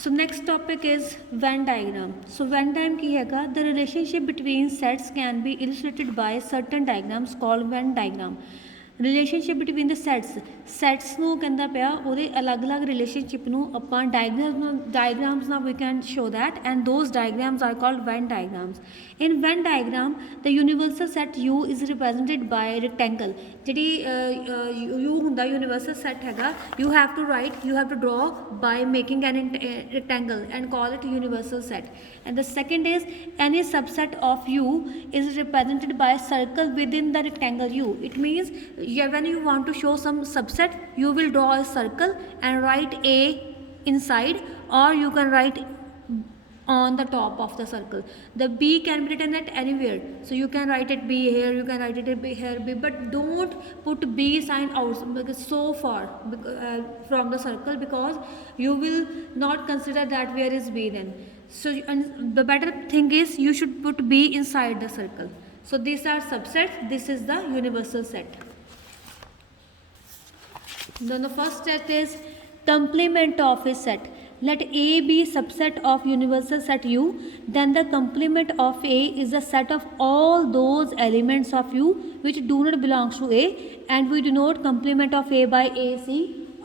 So next topic is Venn diagram. So Venn diagram की हैगा the relationship between sets can be illustrated by certain diagrams called Venn diagram. Relationship between the sets ਨੂੰ ਕਹਿੰਦਾ ਪਿਆ ਉਹਦੇ ਅਲੱਗ-ਅਲੱਗ relationship ਨੂੰ ਆਪਾਂ ਡਾਇਗਰਾਮਸ ਨਾਲ ਵੀ can show that and those diagrams are called Venn diagrams in Venn diagram the universal set U is represented by rectangle ਜਿਹੜੀ ਯੂ ਹੁੰਦਾ ਯੂਨੀਵਰਸਲ ਸੈਟ ਹੈਗਾ you have to draw by making an rectangle and call it universal set. And the second is any subset of U is represented by a circle within the rectangle U. It means when you want to show some subset, you will draw a circle and write A inside, or you can write on the top of the circle. The B can be written at anywhere, so you can write it B here, you can write it B here, B, but don't put B sign out because so far from the circle, because you will not consider that where is B then. So and the better thing is you should put B inside the circle. So these are subsets, this is the universal set. Then the first set is complement of a set. Let A be subset of universal set U, then the complement of A is a set of all those elements of U which do not belong to A, and we denote complement of A by AC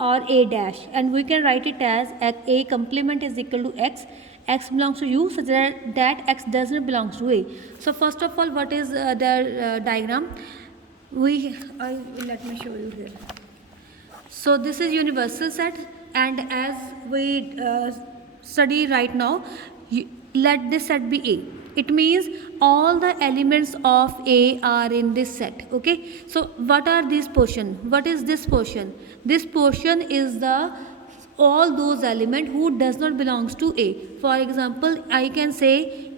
or A dash, and we can write it as A complement is equal to X belongs to U such that X does not belong to A. So first of all, what is their diagram? Let me show you here. So this is universal set, and as we study right now, let this set be A. It means all the elements of A are in this set. Okay, so what are these portion? What is this portion? This portion is the all those elements who does not belongs to A. For example, I can say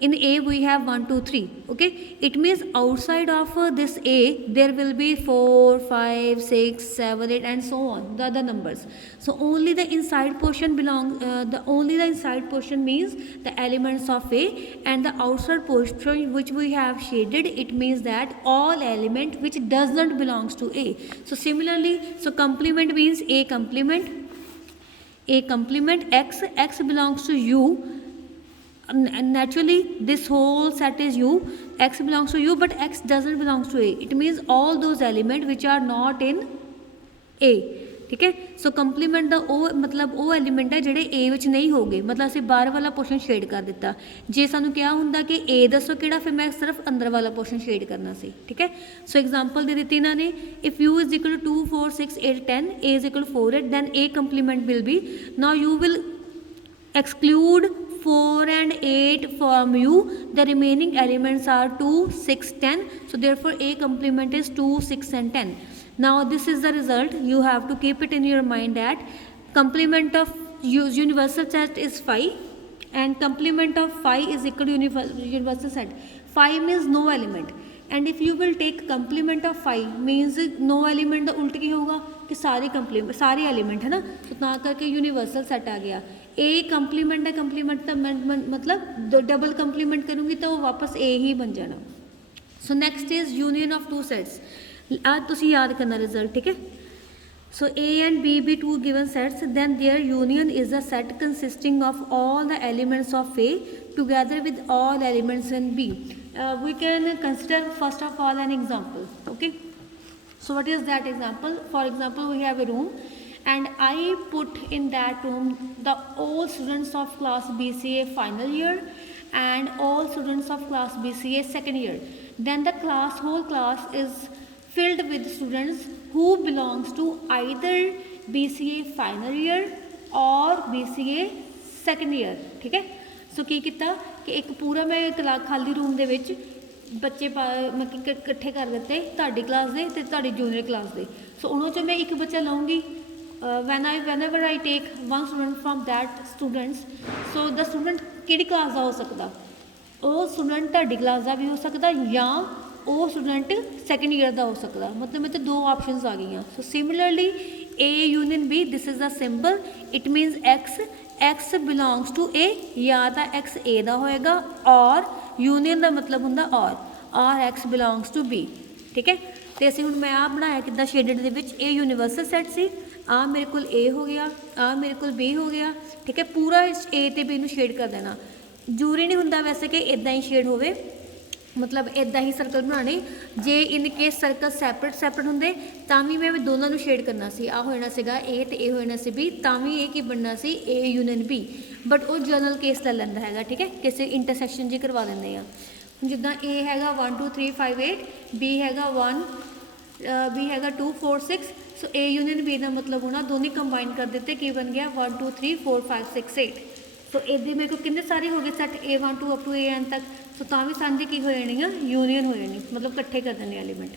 in A we have 1 2 3. Okay, it means outside of this A there will be 4 5 6 7 8 and so on, the other numbers. So only the inside portion only the inside portion means the elements of A, and the outside portion which we have shaded, it means that all element which does not belongs to A. So similarly, so complement means A complement X belongs to U, and naturally this whole set is U, X belongs to U, but X doesn't belongs to A. It means all those elements which are not in A. ठीक है, सो complement ਦਾ ਉਹ ਮਤਲਬ ਉਹ element ਹੈ ਜਿਹੜੇ A ਵਿੱਚ ਨਹੀਂ ਹੋਗੇ, ਮਤਲਬ ਅਸੀਂ ਬਾਹਰ ਵਾਲਾ ਪੋਰਸ਼ਨ ਸ਼ੇਡ ਕਰ ਦਿੱਤਾ। ਜੇ ਸਾਨੂੰ ਕਿਹਾ ਹੁੰਦਾ ਕਿ A ਦੱਸੋ ਕਿਹੜਾ, ਫਿਰ ਮੈਂ ਸਿਰਫ ਅੰਦਰ ਵਾਲਾ ਪੋਰਸ਼ਨ ਸ਼ੇਡ ਕਰਨਾ ਸੀ। ਠੀਕ ਹੈ, ਸੋ ਐਗਜ਼ਾਮਪਲ ਦੇ ਦਿੱਤੀ ਇਹਨਾਂ ਨੇ, if U is equal to 2 4 6 8 10, A is equal to 4 8, then A complement will be, now you will exclude 4 and 8 from U, the remaining elements are 2 6 10, so therefore A complement is 2 6 and 10. Now this is the result. You have to keep it in your mind that complement of universal set is phi, and complement of phi is equal to universal set. Phi means no element, and if you will take complement of phi means no element, the उल्ट की होगा कि सारे element है ना, तो ता करके यूनिवर्सल सेट आ गया। A कंप्लीमेंट है, कंप्लीमेंट तो मतलब डबल कंप्लीमेंट करूँगी तो वो वापस A ही बन जाना। So next is union of two sets. आज तुसी याद करना रिजल्ट, ठीक है। सो A and B be two given sets, then their union is a set consisting of all the elements of A together with all elements in B. We can consider first of all an example. Okay, so what is that example? For example, we have a room, and I put in that room the all students of class BCA final year and all students of class BCA second year. Then the whole class is filled with students who belongs to either BCA final year or BCA second year. ठीक है, सो की किया कि एक पूरा मैं खाली room दे विच बच्चे मतलब इकट्ठे कर दिते तुहाडी क्लास दे ते तुहाडी जूनियर क्लास दे। सो उन्होंने चो मैं एक बच्चा लाऊंगी, whenever I take one student from that students, so the student किहड़ी क्लास का हो सकता, वो स्टूडेंट तुहाडी क्लास का भी हो सकता या वो स्टूडेंट सैकेंड ईयर का हो सकता, मतलब मैं तो दो ऑप्शंस आ गई। So similarly A union B, this is the symbol, it means X belongs to A, या तो X A का होएगा, और यूनियन का मतलब होंदा और X बिलोंग्स टू B। ठीक है, तो असीं हुण मैं आ बनाया किद्दां शेडेड दे विच, A यूनीवर्सल सैट सी ਆ ਮੇਰੇ ਕੋਲ A ਹੋ ਗਿਆ, ਆ ਮੇਰੇ ਕੋਲ B ਹੋ ਗਿਆ, ਠੀਕ ਹੈ। ਪੂਰਾ A ਤੇ B ਨੂੰ ਸ਼ੇਡ ਕਰ ਦੇਣਾ। ਜ਼ਰੂਰੀ ਨਹੀਂ ਹੁੰਦਾ ਵੈਸੇ ਕਿ ਇਦਾਂ ਹੀ ਸ਼ੇਡ ਹੋਵੇ, मतलब इदा ही सर्कल बनाने। जे इन केस सर्कल सैपरेट होंगे तो भी मैं दोनों को शेड करना सी, आ हो जाना सीगा ए तो ए हो जाना सी बी, तो भी ये की बनना सी ए यूनियन बी, बट वो जनरल केस ले लेंदा हैगा, ठीक है। किसी इंटरसैक्शन जी करवा देंगे आ। जिदा ए हैगा 1 2 3 5 8, बी हैगा 1 बी हैगा 2 4 6, सो ए यूनियन बी का मतलब होना दोनों कंबाइन कर देते, की बन गया 1 2 3 4 5 6 8। सो इधर मेरे को कितने सारे हो गए set A1 2 up to AN तक, सो भी साझे की हो जानी यूनीयन हो जानी, मतलब कट्ठे कर देने एलीमेंट।